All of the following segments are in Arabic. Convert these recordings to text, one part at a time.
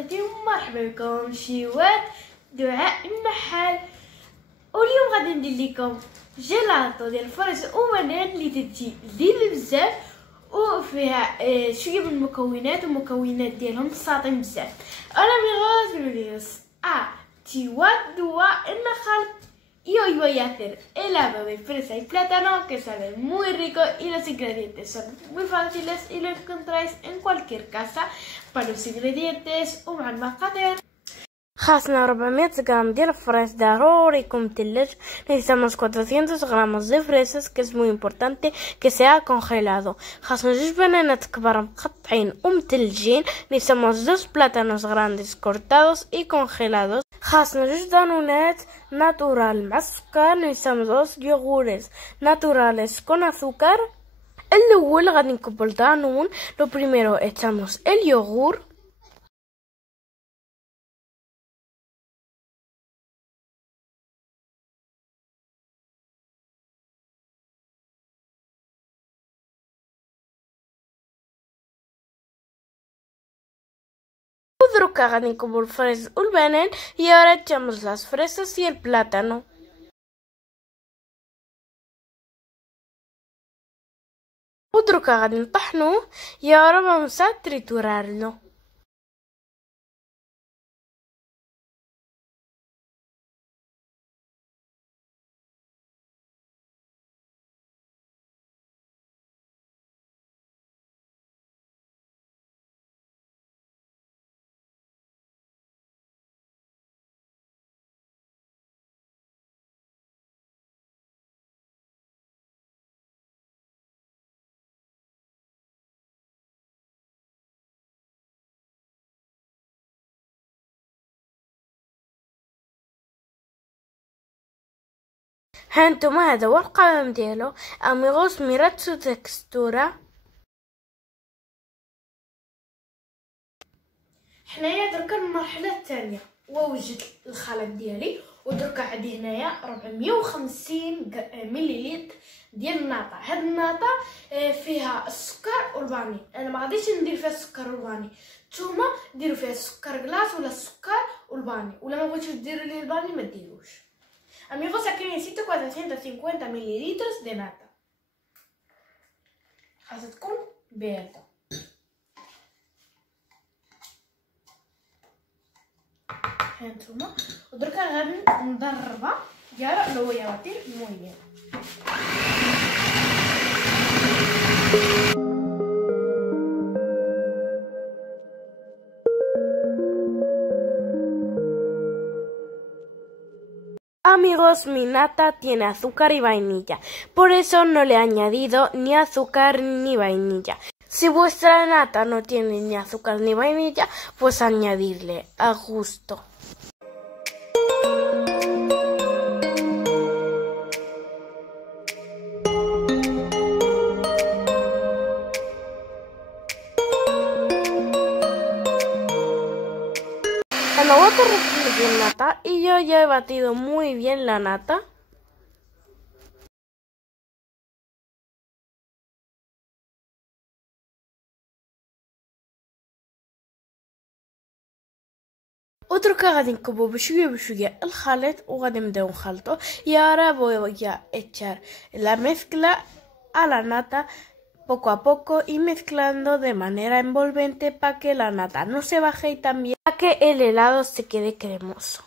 خواتاتي ومرحبا بكم شيوات دعاء المحل. واليوم غادي ندير لكم جيلاتو ديال الفرز وبنان اللي تجي لذيذه بزاف وفيها شويه من المكونات والمكونات ديالهم ساطين بزاف. انا amigos activad en la jal y hoy voy a hacer helado de fresa y plátano que sabe muy rico y los ingredientes son muy fáciles y lo encontráis en cualquier casa. Para los ingredientes ومع المقادير خاصنا 400 غرام ديال الفريز ضروري يكون متلج. necesitamos 400 gramos de fresas que es muy importante que sea congelado. خاصنا 2 بنانات كبار مقطعين ومتلجين. necesitamos 2 plátanos grandes cortados y congelados. خاصنا 2 دانونات ناتورال مع السكر. necesitamos 2 yogures naturales con azúcar. الاول غادي نكبو الدانون. lo primero echamos el yogur. ودروكا غادي نكبو الفريز والبنان. y ahora echamos las fresas y el plátano. ودروكا غادي نطحنوه. y ahora vamos a triturarlo. هانتوما هذا هو القوام ديالو. amigos mirad su textura. حنايا دركا المرحله الثانيه ووجدت الخليط ديالي ودركا عندي هنايا 450 مليلتر ديال الناطا. هاد الناطا فيها السكر والفاني. انا ما غاديش ندير فيها السكر والفاني، نتوما ديروا فيها السكر كلاص ولا السكر والفاني، ولا ما بغيتوش ديروا ليه الفاني ما ديروش. amigos, aquí necesito 450 mililitros de nata. خاصها تكون بارده. هانتوما ودركا غادي نضربها يا لو يا واتير muy bien. Amigos, mi nata tiene azúcar y vainilla, por eso no le he añadido ni azúcar ni vainilla. Si vuestra nata no tiene ni azúcar ni vainilla, pues añadirle a gusto. Bueno, voy a corregir bien nata y yo ya he batido muy bien la nata. ودركا غادي نكبو بشويه بشويه الخليط وغادي نبداو نخلطو. y ahora voy a echar la mezcla a la nata poco a poco y mezclando de manera envolvente para que la nata no se baje y también para que el helado se quede cremoso.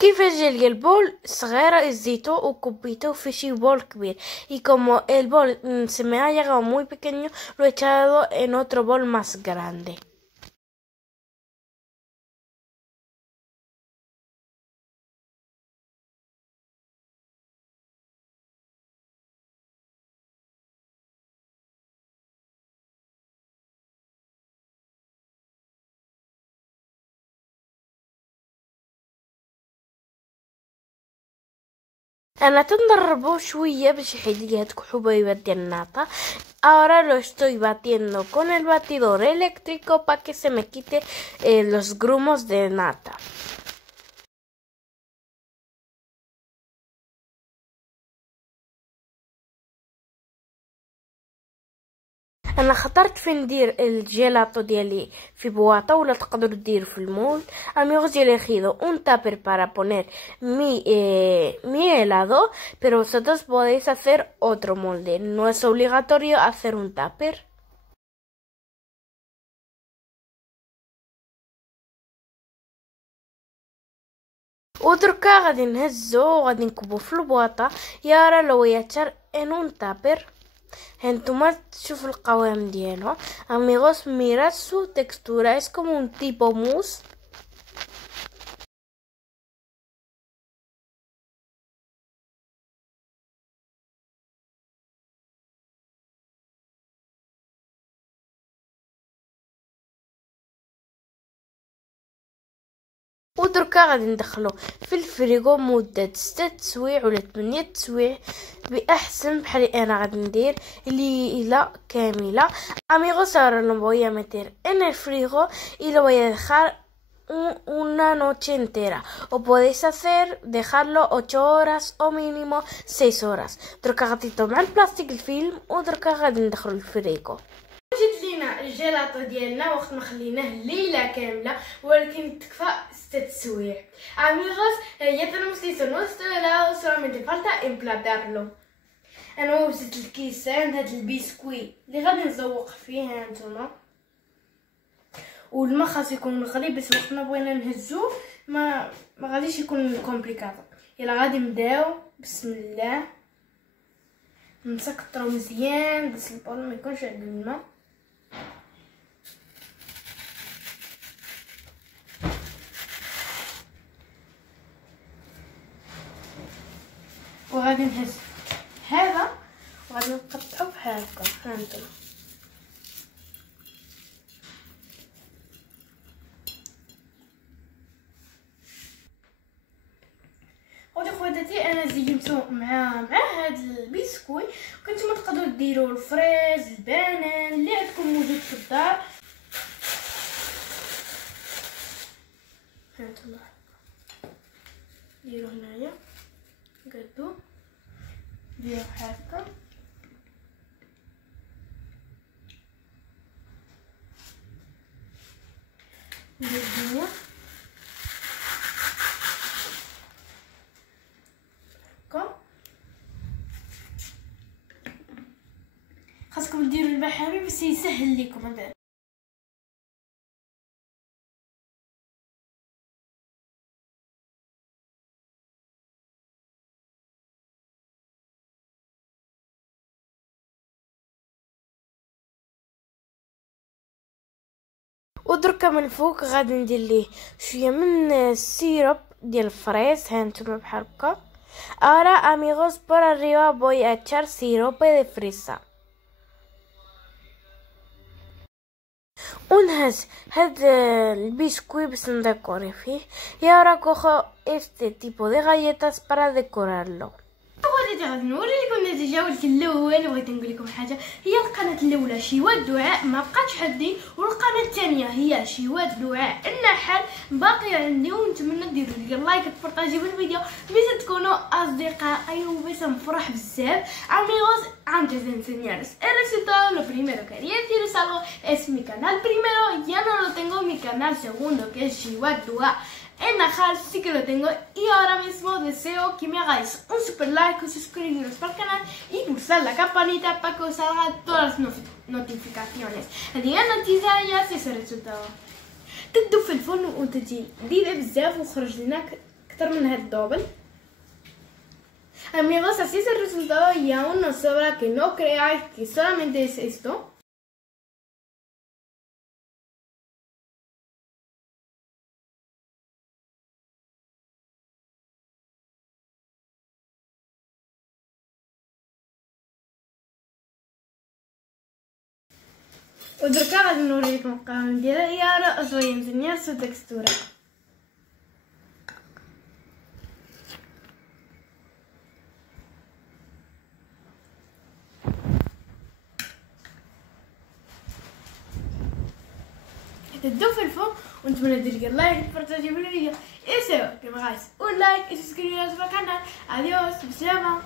كيفاش جالي البول صغير زيتو وكبيتو في شي بول كبير y como el bol se me ha llegado muy pequeño lo he echado en otro bol más grande. انا تندربو شويه باش يحيد لي هاد الحبيبات ديال الناطا. Ahora lo estoy batiendo con el batidor eléctrico para que se me quite los grumos de nata. انا خطرت في ندير الجيلاتو ديالي في بواطه ولا تقدروا ديروا في المول. Amigos, yo he elegido un tupper para poner mi helado, pero vosotros podéis hacer otro molde, no es obligatorio hacer un tupper. ودركا غادي نهزو وغادي نكبو في البواطه. Y ahora lo voy a echar en un tupper. هانتوما تشوفوا القوام ديالو. Amigos, mirad su textura, es como un tipo mousse. ودركا غادي ندخلو في الفريغو مدة 6 تسويع ولا 8 تسويع باحسن بحال انا غادي ندير ليله كامله. Amigos, ahora lo voy a meter en el frigo y lo voy a dejar una noche entera, o podéis dejarlo 8 horas o mínimo 6 horas. دركا غادي مع البلاستيك الفيلم ودركا غادي ندخلو الفريغو. جبت لينا الجيلاتو ديالنا وقت ما خليناه ليله كامله ولكن تكفى 6 تسويع. Amigos, ya tenemos listo nuestro helado, solamente falta emplatarlo. انا وزت الكيسان هاد البسكوي اللي غادي نزوق فيه هانتوما، والما خاص يكون مغلي بس وقت ما بغينا نهزو ما غاديش يكون كومبليكادو. يلا غادي نبداو بسم الله، نسكرو مزيان بس البول ما يكونش عند الماء. وغادي نهز هذا وغادي نقطعو بحال هكا هانتوما. ودي خواتاتي انا زينتو مع هاد البسكوي. كنتو تقدروا ديروا الفريز، البنان اللي عندكم موجود في الدار. هانتوما ديروا هنايا قدو ديروا هكا نديرو خاصكم ديروا البحامي بس يسهل لكم هذا. ودركا من الفوق غادي ندير ليه شويه من السيروب ديال الفريز هانتوما بحال هكا. Ahora, amigos, por arriba voy a echar sirope de fresa. ونهز هاد البسكوي باش نديكوري فيه. Y ahora cojo este tipo de galletas para decorarlo. غادي نوري لكم النتيجه. ولكن الاول بغيت نقول لكم حاجه، هي القناه الاولى شيوات دعاء ما بقاتش عندي، والقناه الثانيه هي شيوات دعاء النحل باقي عندي. ونتمنى ديروا لي لايك تبارطاجيو الفيديو باش تكونوا اصدقائي وباش نفرح بزاف. Amigos, antes de enseñaros el resultado, lo primero que quería deciros algo es mi canal primero ya no lo tengo, mi canal segundo que es Shiwat Dua en Najal sí que lo tengo, y ahora mismo deseo que me hagáis un super like, os suscribiros para el canal y pulsar la campanita para que os salgan todas las notificaciones. هذه النتيجة هي سيس الريزلتات. تبدو في الفرن وتجي جديدة بزاف وخرج لنا اكثر من هاد الدوبل. Amigos, así es el resultado y aún nos sobra que no creáis que solamente es esto. ودركا غادي نوريكم القوام ديالها. هي راه شويه مزيان سو تكستوره. تدوا في الفرن ونتمنى تلقى اللايك تبارطاجيو الفيديو. اسيو كما غايس واللايك وسبسكريبيو على القناة. اديوس بسلامة.